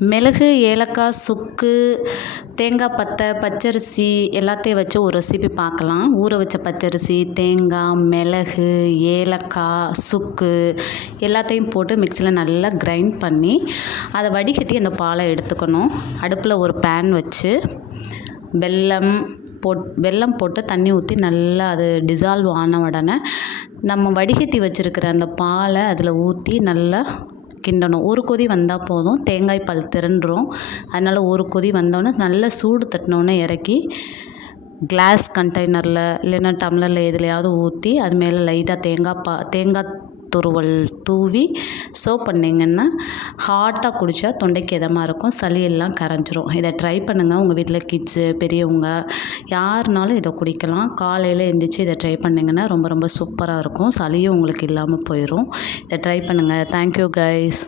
மிளகு, ஏலக்காய், சுக்கு, தேங்காய் பத்தை, பச்சரிசி எல்லாத்தையும் வச்சு ஒரு ரெசிபி பார்க்கலாம். ஊற வச்ச பச்சரிசி, தேங்காய், மிளகு, ஏலக்காய், சுக்கு எல்லாத்தையும் போட்டு மிக்சியில் நல்லா கிரைண்ட் பண்ணி அதை வடிகட்டி அந்த பாலை எடுத்துக்கணும். அடுப்பில் ஒரு பேன் வச்சு வெல்லம் போட்டு தண்ணி ஊற்றி நல்லா அது டிசால்வ் ஆன உடனே நம்ம வடிகட்டி வச்சுருக்கிற அந்த பாலை அதில் ஊற்றி நல்லா கிண்டணும். ஒரு கொதி வந்தால் போதும், தேங்காய் பால் திரண்டுரும். அதனால் ஒரு கொதி வந்தோடனே நல்லா சூடு தட்டினோன்னே இறக்கி கிளாஸ் கண்டெய்னரில் இல்லைன்னா டம்ளரில் எதுலையாவது ஊற்றி அது மேலே லைட்டாக தேங்காய் துருவல் தூவி சர்வ் பண்ணிங்கன்னா ஹாட்டாக குடித்தா தொண்டைக்கு இதமாக இருக்கும், சளி எல்லாம் கரைஞ்சிரும். இதை ட்ரை பண்ணுங்கள். உங்கள் வீட்டில் கிட்ஸு, பெரியவங்க யாருனாலும் இதை குடிக்கலாம். காலையில் எழுந்திரிச்சு இதை ட்ரை பண்ணிங்கன்னா ரொம்ப ரொம்ப சூப்பராக இருக்கும். சளியும் உங்களுக்கு இல்லாமல் போயிடும். இதை ட்ரை பண்ணுங்கள். Thank you guys.